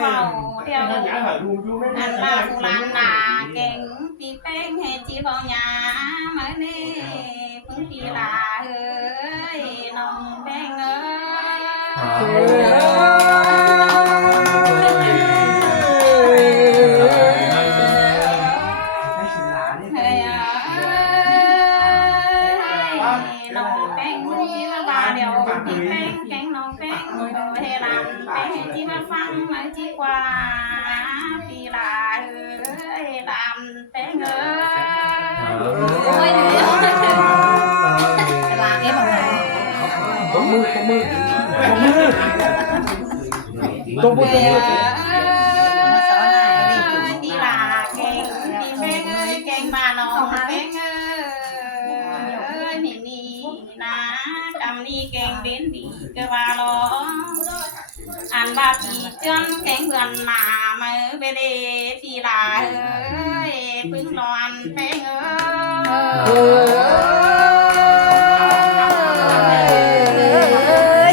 เบาเดียวอันมาฟูลานหนาเก่งปีแป้งให้จีบเอาหยามาเน่พึ่งปีลาเอ้ยน้องแป้งเอ้กว่าปีลาเอ้ยลำแป้งเอ้ยโอ้ยลาเอ๊ะบอกไงตบมือปีลาเก่งปีแป้งเอ้ยเก่งมาน้องแป้งเอ้ยนี่นะกำนี้เก่งเป็นดีก็ว่าร้องอันบาปีจนแข่งเพื่อนมาเมื่อเวลาที่ลาเอ้ยพึ่งนอนแป้งเอ้ย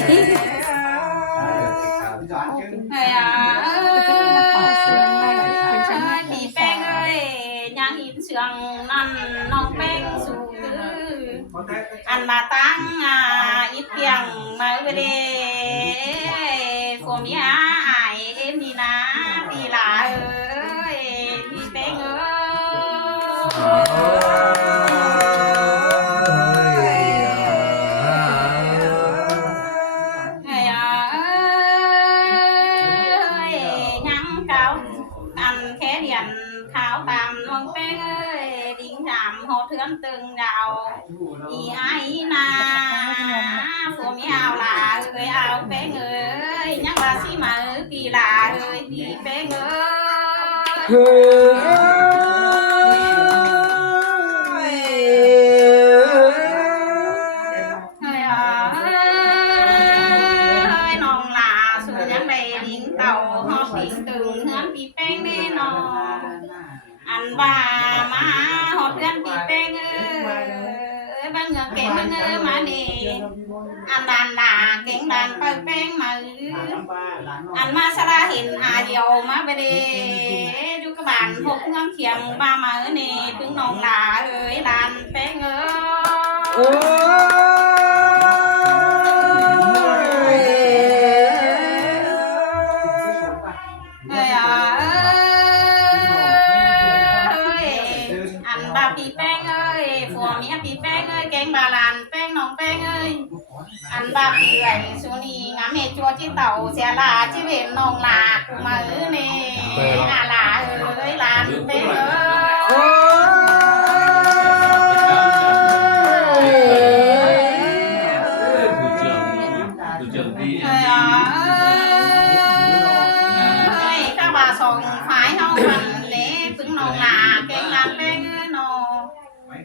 ปีแป้งเอ้ยยังหินเชื่องนั่นน้องแป้งสู่อันมาตั้งอีเปียงมาเวลาผมยายเอ็มดีนะปีลาเอ้ยพี่เป้งเอ้ยยังเก่าอันแค่เดียนขาวตามน้องเป้งเอ้ยดิ้งดำหอเทือนตึงดาวอีไอ้นาผมยาวลาเอ้ยเอาเป้งเอ้ยยังว่าสิมาปีลาเอ้ยพี่เป้งเอ้ยน้องลาสู่ยังได้ดิ้งเต่าหอบดิ้งตึงเฮือนพี่เป้งแน่นอนอันว่ามาหอบเฮือนพี่เป้งเอ้ยบางเงือกเก่งบางเงือมานี่อันดานลาเก่งดานเปิดแป้งมาอันมาสลาเห็นอาเดียวมาไปเดจุกบานพกเงื่อนเขียงบามาเน่ถึงน้องลาเอ้ยลานแป้งเอ้อันบาปีแป้งเอ้ยผัวเมียปีแป้งเอ้ยแกงบาลานแป้งน้องแป้งเอ้ยอันบาเปื่อยสุนีงามเมจัวที่เต่าเสียลาที่เวนน้องลากูมาเน่อาลาเอ้ยลานแป้งเอ้ยข้าบาส่งฝายเฮามันเล่พึ่งน้องลาแกงลานแป้งเอ้ยน้อง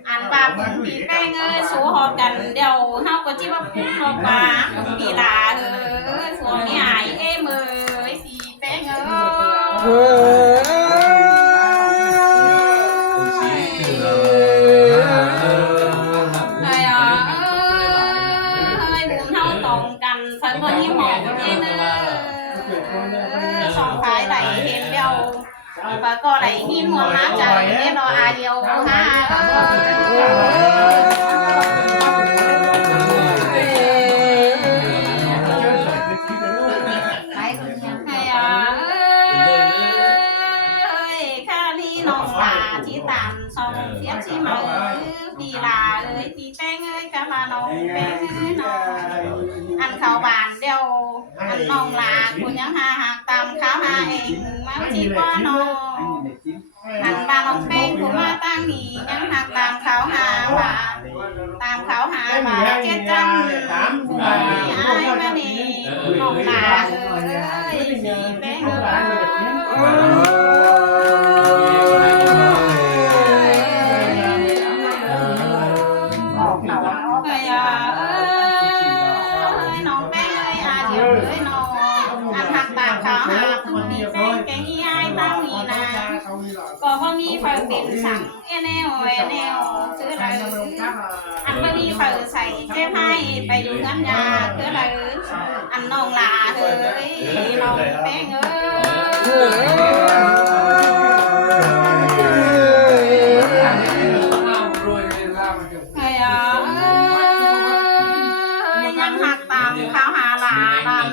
อันบาพึ่งปีแป้งเอ้ยสู้หอกันเดี๋ยวเฮาก็จิว่าพึ่งน้องปลาปีลาเอ้ยผัวเมียเอ้ยมือปีแป้งเอ้คนที่หมองเองสองท้ายไหลเห็นเดียวvà co lại hiên hoàng á trời cái đó à nhiều ha khá đi nòng là chỉ tàn xong phía chỉ màu vì là ơi thì tên ơi cả mà nòng tên ơi ăn khảo bàn đeo ăn nòng là của những hà hạt tầm khảo hà em mà chỉ có nòng ăn ba nòng tên của ma tăng thì những hạt tầm khảo hà và tầm khảo hà và chết chân của ai mà đi nòng là ơi thì tên ơi có bao nhiêu phần tiền sẵn eneo cứ là ăn bao nhiêu phần sảy trên hai phải dùng ăn nhà cứ là ăn nồng là hơi nồng bé ngơ ยังหักตามข้าวหาหลา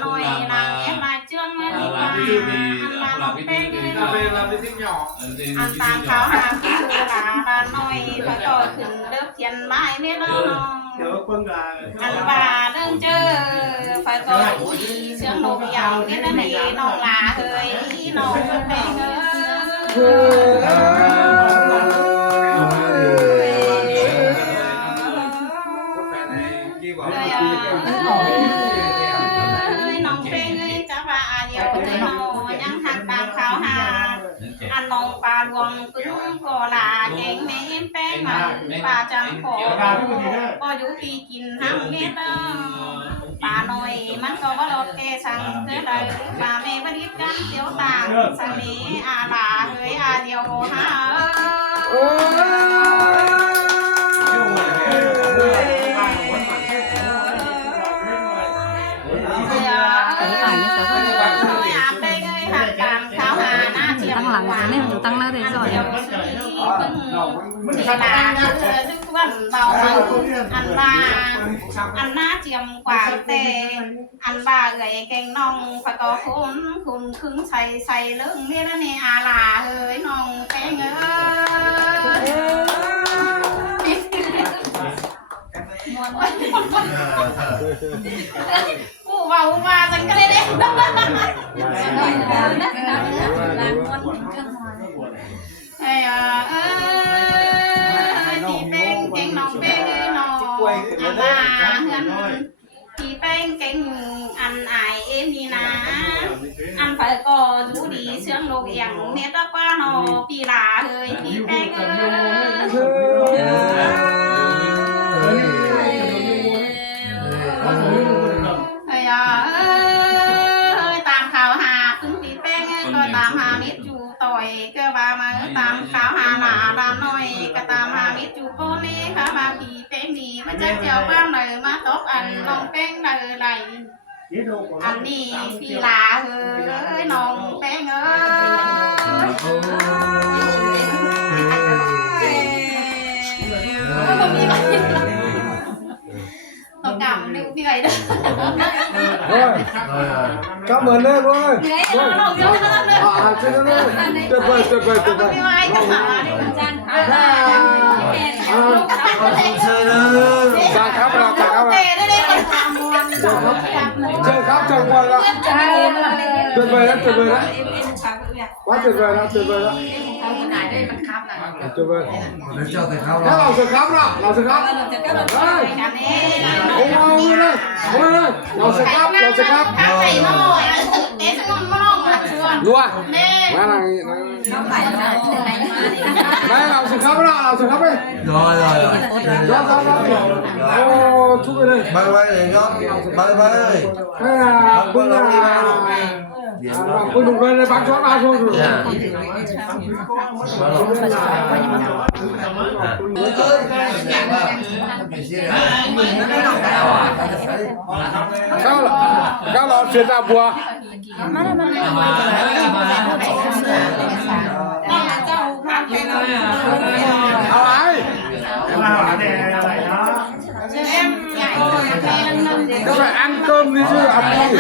หน่อยนางเอ็มลายเชื่องเมื่อนี้มาอันลาเป้งเลยอันตามข้าวหาพี่ดูหลาหน่อยพอต่อขึ้นเลิกเทียนไม้ไม่น้องอันบาเดินเจอไฟต่อเชื่องนกยาวนี่นั่นเองน้องลาเฮ้ยน้องเป้งเอ้น้องเป้งเอ้ยกะว่าเดี๋ยวเอ้ยน้องยังหักตามข้าวหาอันน้องปลาดวงปึ้งก็ลาเก่งแม่แป้งมันปลาจำขอก็อยู่ที่กินห้ำเม็ดปลาหน่อยมันก็ว่ารถแกสั่งเธอเลยปลาแม่ประดิษฐ์กันเตียวต่างสมีอาลาเฮ้ยอาเดียวหาตั้งหลังเนี่ยมันอยู่ตั้งหน้าเฉยๆ สีลาทุกวันเบาอันบาอันหน้าเจียมกว่าแต่อันบาเอ๋ยแกงน้องพะกอคุณคึ้งใส่เรื่องนี่แล้วเนี่ยอาลาเฮ้ยน้องแกงเอ้ยกูเบามาจังก็เลยเด้เฮ้ยพี่เป้งเก่งน้องเป้งน้องอันมาเฮือนพี่เป้งเก่งอันไอเอ็มนี่นะอันไปก็รู้ดีเชื่องโลกอย่างเน็ตกว่าน้องพี่ลาเฮ้ยพี่เป้งเฮ้ยตามข่าวหาพึ่งพี่เป้งก็ตามหามิตรอยู่ต่อยก็บามาตามข่าวหาหนาดามน้อยก็ตามหามิตรอยู่โป้นี่ค่ะมาพี่เป้งนี่มันจะเจียวบ้างเลยมาตบอันน้องเป้งเลยไรอันนี้พี่ลาเฮ้ยน้องเป้งเอ้ต้องกำดูพี่ไก่ด้วย Cảm ơn em ơi. Nó đâu vô nó đâu nữa. Tuyệt vời, tuyệt vời, tuyệt vời.พี่ไก่ก็หาดิมันจันทร์ Chàng khắp là, chàng khắp là. Chơi khắp chàng quần là. Tuyệt vời đấy, tuyệt vời đấy. Quá tuyệt vời đó, tuyệt vời đó. Tuyệt vời. Thế nào sự khắp nào, nào sự khắp. Đây. Ôi ơi đây, ôi ơi. Nào sự khắp, nào sự khắp. Lùa. Má này. Đây nào sự khắp nào, nào sự khắp đi. Rồi. Đó. Ô, thúc đi đây. Bay này đó. Bay. Đây là Quân Quân đừng lên bắn chó nào xuống rồi. Cao lọ chuyển ra bùa. Ao ai? Các phải ăn cơm đi chứ ăn gì.